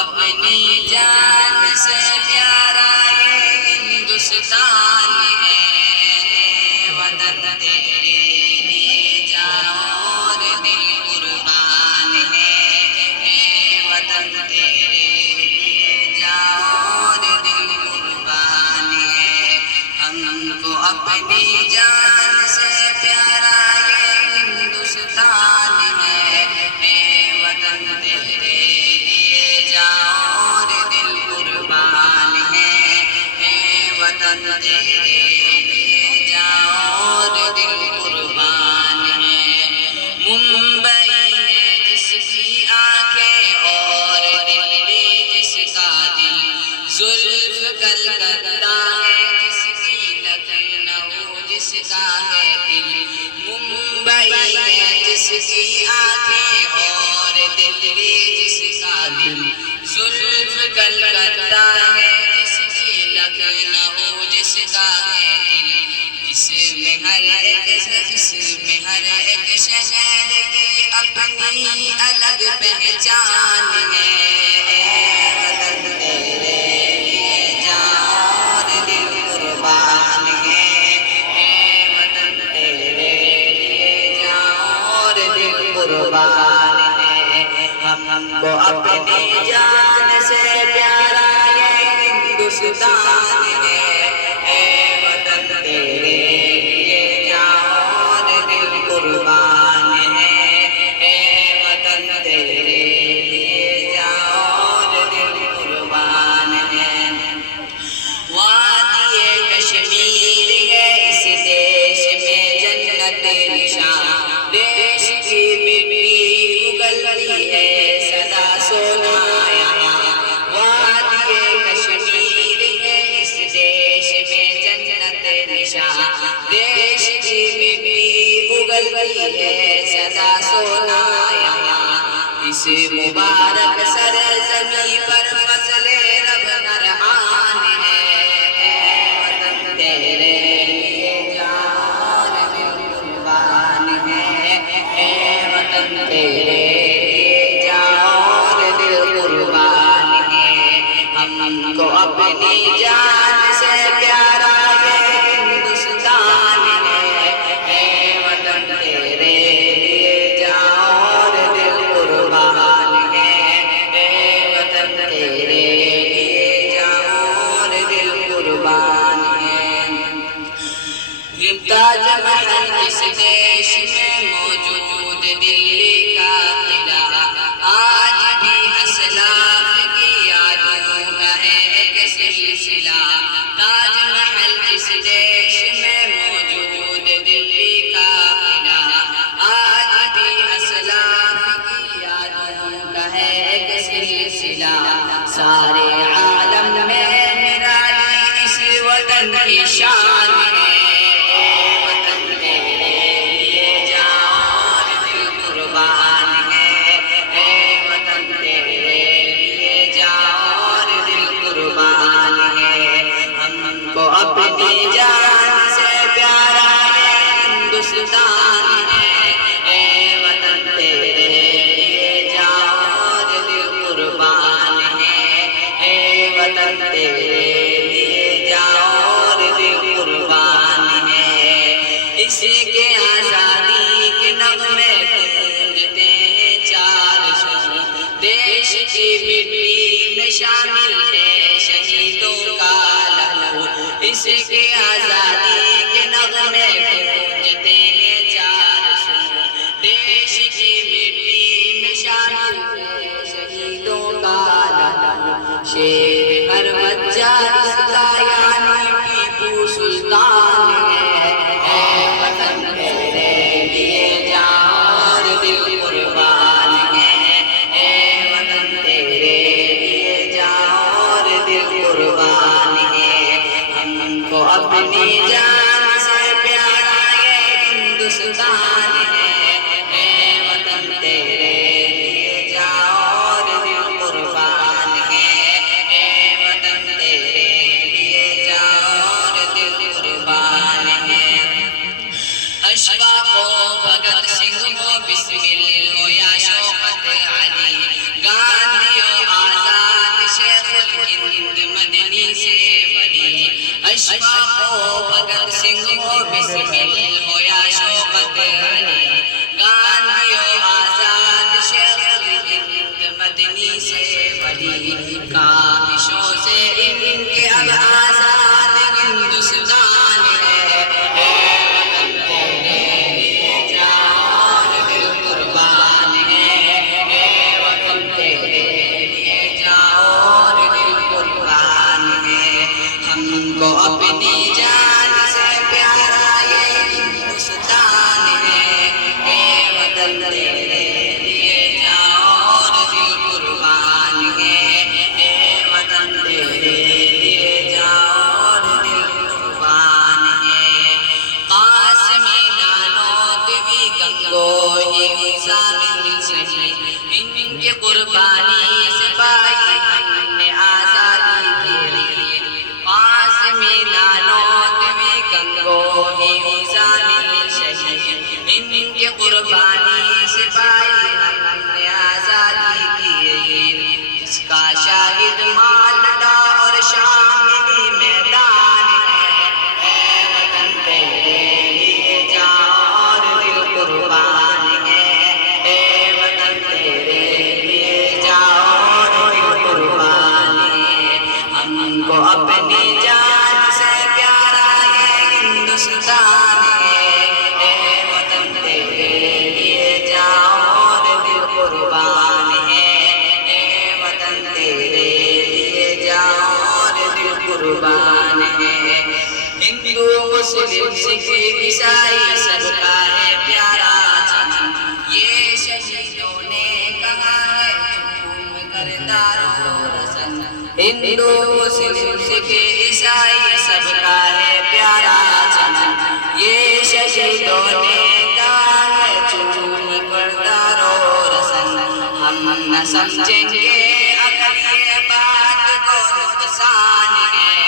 اپنی جان سے پیارا یہ ہندوستان ہے، وطن تیرے لیے جان اور دل قربان ہے، وطن تیرے لیے جان اور دل قربان ہے۔ ہم کو اپنی جان سے پیارا یہ ہندوستان ہے، وطن تیرے لیے جان اور دل قربان ہے، وطن تیرے لیے جان اور دل قربان ہے۔ ممبئی ہے جس کی آنکھیں اور دلی جس کا دل، زلف کلکتہ ہے جس کی لکھنؤ جس کا ہے دل، ممبئی ہے جس کی آنکھیں اور دلی جس کا دل، زلف کلکتہ ہے جس کی لکھنؤ جس کا ہے دل۔ اس میں ہر ایک شہر کی اپنی الگ پہچان ہے، وطن تیرے لیے جان اور دل قربان ہے، وطن تیرے لیے جان اور دل قربان ہے۔ ہم کو اپنی جان سے پیارا یہ ہندوستان ہے، وطن تیرے لیے جان اور دل قربان ہے، وطن تیرے لیے جان اور دل قربان ہے۔ وادی کشمیر ہے اس دیش میں جنت نشان، دیش کی مٹی اگلتی ہے سدا سونا یہاں۔ وادی کشمیر ہے اس دیش میں جنت نشان، دیش کی مٹی اگلتی ہے سدا سونا یہاں۔ اس مبارک سرزمین پر فضل رب نرحان ہے، وطن تیرے لیے جان اور دل قربان ہے، وطن تیرے لیے جان اور دل قربان ہے۔ ہم کو اپنی جان سے پیارا یہ ہندوستان ہے، وطن تیرے لیے جان اور دل قربان ہے، وطن تیرے لیے جان اور دل قربان ہے۔ تاج محل جس دیش میں موجود دلی کا قلعہ، آج بھی اسلاف کی یادوں کا ہے ایک سلسلہ۔ تاج محل جس دیش میں موجود دلی کا قلعہ، آج بھی اسلاف کی یادوں کا ہے ایک سلسلہ۔ سارے عالم میں نرالی اس وطن کی شان ہے، وطن تیرے لیے جان اور دل قربان ہے، وطن تیرے لیے جان اور دل قربان ہے۔ ہم کو اپنی جان سے پیارا یہ ہندوستان ہے، وطن تیرے لیے جان اور دل قربان ہے، وطن تیرے لیے جان اور دل قربان ہے۔ اسی کے آزادی کے نغمے گونجتے ہیں چار سو، دیش کی مٹی میں شامل ہے شہیدوں کا لہو۔ اس کے آزادی کے نغمے گونجتے ہیں چار سو، دیش کی مٹی میں شامل ہے شہیدوں کا لہو۔ شیر ہر بچہ اس کا یعنی ٹیپو سلطان ہے، وطن تیرے لیے جان اور دل قربان ہے، وطن تیرے لیے جان اور دل قربان ہے۔ ہم کو اپنی جان سے پیارا یہ ہندوستان ہے، وطن تیرے لیے جان اور دل قربان ہے، وطن تیرے مسلم سکھ عیسائی سب کا ہے پیارا چمن، یہ شہیدوں نے کہا ہے جھوم کر دارو رسن، ہندو مسلم سکھ عیسائی سب کا ہے پیارا چمن، یہ شہیدوں نے کہا ہے جھوم کر دارو رسن، ہم نہ سمجھیں گے اگر یہ بات کو نقصان ہے،